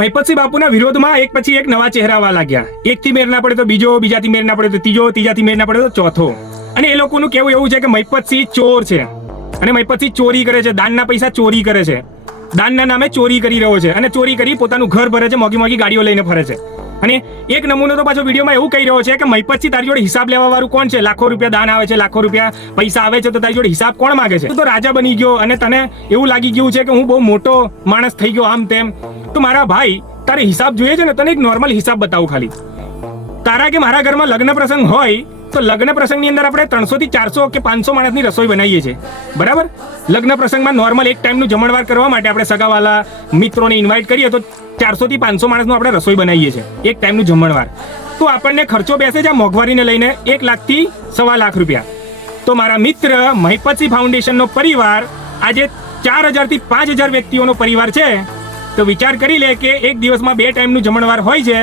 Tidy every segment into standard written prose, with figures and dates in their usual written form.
મહિપતસિંહ બાપુના વિરોધમાં એક પછી એક નવા ચહેરા આવવા લાગ્યા. એકથી મેર ના પડે તો બીજો, બીજાથી મેર ના પડે તો ત્રીજો, ત્રીજાથી મેર ના પડે તો ચોથો. અને એ લોકોનું કેવું એવું છે કે મહિપતસિંહ ચોર છે અને મહિપતસિંહ ચોરી કરે છે, દાનના પૈસા ચોરી કરે છે, દાનના નામે ચોરી કરી રહ્યો છે અને ચોરી કરી પોતાનું ઘર ભરે છે, મોંઘી મોંઘી ગાડીઓ લઈને ફરે છે. અને એક નમૂનો તો પાછો વિડીયોમાં એવું કહી રહ્યો છે કે મહિપતસિંહ તારી જોડે હિસાબ લેવા વાળું કોણ છે? લાખો રૂપિયા દાન આવે છે, લાખો રૂપિયા પૈસા આવે છે, તો તારી જોડે હિસાબ કોણ માંગે છે? તું તો રાજા બની ગયો અને તને એવું લાગી ગયું છે કે હું બહુ મોટો માણસ થઈ ગયો આમ તેમ. તો મારા ભાઈ, તારે હિસાબ જોઈએ છે ને? તને એક નોર્મલ હિસાબ બતાવું ખાલી. તારા કે મારા ઘરમાં લગ્ન પ્રસંગ હોય તો લગ્ન પ્રસંગની અંદર આપણે 300 થી 400 કે 500 માણસની રસોઈ બનાવીએ છીએ, બરાબર? લગ્ન પ્રસંગમાં નોર્મલ એક ટાઈમનું જમણવાર કરવા માટે આપણે સગાવાલા મિત્રોને ઇન્વાઇટ કરીએ તો 400 થી 500 માણસનું આપણે રસોઈ બનાવીએ છીએ, એક ટાઈમનું જમણવાર. તો આપણને ખર્ચો બેસે છે મોંઘવારીને લઈને 1 લાખ થી 1.25 લાખ રૂપિયા. તો મારા મિત્ર મહિપતસિંહ ફાઉન્ડેશનનો પરિવાર આજે 4000 થી 5000 વ્યક્તિઓનો પરિવાર છે. તો વિચાર કરી લે કે એક દિવસમાં 2 ટાઈમનું જમણવાર હોય છે,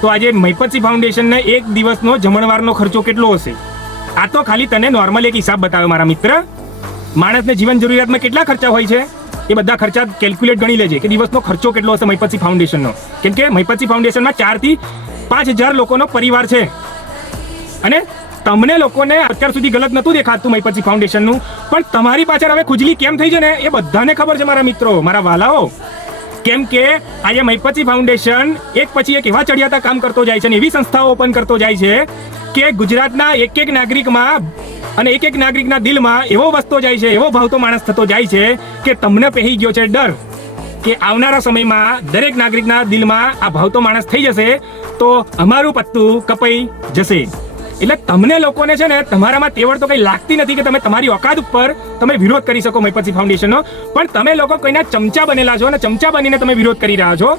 તો આજે મહિપતસિંહ ફાઉન્ડેશનને એક દિવસનો જમણવારનો ખર્ચો કેટલો હશે? આ તો ખાલી તને નોર્મલ એક હિસાબ બતાવ્યો મારા મિત્ર. માણસને જીવન જરૂરિયાતમાં કેટલા ખર્ચા હોય છે એ બધા ખર્ચા કેલ્ક્યુલેટ ગણી લેજે કે દિવસનો ખર્ચો કેટલો હશે મહિપતસિંહ ફાઉન્ડેશનનો. કેમ કે મહિપતસિંહ ફાઉન્ડેશનમાં 4 થી 5000 લોકોનો પરિવાર છે. અને તમને લોકોને અત્યાર સુધી ગલત નતું દેખાતું મહિપતસિંહ ફાઉન્ડેશનનું, પણ તમારી પાછળ હવે ખુજલી કેમ થઈ છે ને એ બધાને ખબર છે મારા મિત્રો, મારા વાલાઓ. કેમ કે આજે મહિપતસિંહ ફાઉન્ડેશન એક પછી એક એવા ચડિયાતા કામ કરતો જાય છે અને એવી સંસ્થાઓ ઓપન કરતો જાય છે કે ગુજરાતના એક નાગરિકમાં અને એક નાગરિકના દિલમાં એવો વસતો જાય છે, એવો ભાવતો માણસ થતો જાય છે કે તમને પહેરી ગયો છે ડર કે આવનારા સમયમાં દરેક નાગરિકના દિલમાં આ ભાવતો માણસ થઈ જશે તો અમારું પત્તું કપાઈ જશે. એટલે તમને લોકોને છે ને તમારામાં તેવડ તો કંઈ લાગતી નથી કે તમે તમારી ઓકાત ઉપર તમે વિરોધ કરી શકો મહિપતસિંહ ફાઉન્ડેશનનો, પણ તમે લોકો કોઈના ચમચા બનેલા છો અને ચમચા બનીને તમે વિરોધ કરી રહ્યા છો.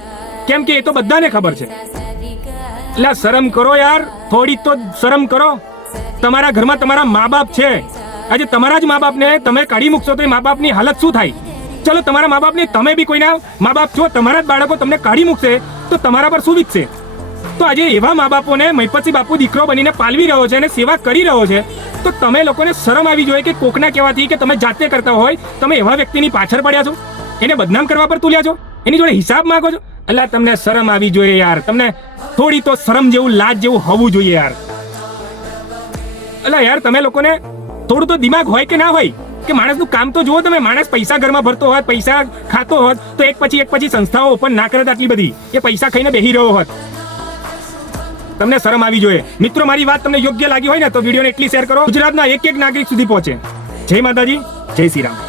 કેમ કે એ તો બધાને ખબર છે. એટલે શરમ કરો યાર, થોડી તો શરમ કરો. તમારા ઘરમાં તમારા મા બાપ છે. આજે તમારા જ મા બાપને તમે કાઢી મૂકશો તો એ મા બાપની હાલત શું થાય? ચલો તમારા મા બાપને, તમે બી કોઈના મા બાપ છો, તમારા જ બાળકો તમને કાઢી મૂકશે તો તમારા પર શું વીતશે? તો આજે એવા મા બાપોને મહિપતસિંહ બાપુ દીકરો બનીને પાલવી રહ્યો છે અને સેવા કરી રહ્યો છે. તો તમે લોકોને શરમ આવી જોઈએ કે કોકના કહેવાથી કે તમે જાતે કરતા હોય તમે એવા વ્યક્તિની પાછળ પડ્યા છો, એને બદનામ કરવા પર તુલ્યા છો, એની જોડે હિસાબ માંગો છો. એટલે તમને શરમ આવી જોઈએ યાર. તમને થોડી તો શરમ જેવું, લાજ જેવું હોવું જોઈએ યાર. એટલે યાર તમે લોકોને થોડું તો દિમાગ હોય કે ના હોય કે માણસનું કામ તો જુઓ તમે. માણસ પૈસા ઘરમાં ભરતો હોત, પૈસા ખાતો હોત તો એક પછી સંસ્થાઓ ઓપન ના કરત આટલી બધી. એ પૈસા ખાઈને બેહી રહ્યો હોત. તમને શરમ આવી જોઈએ. મિત્રો, મારી વાત તમને યોગ્ય લાગી હોય ને તો વિડીયોને એટલી શેર કરો ગુજરાતના એક નાગરિક સુધી પહોંચે. જય માતાજી, જય શ્રી રામ.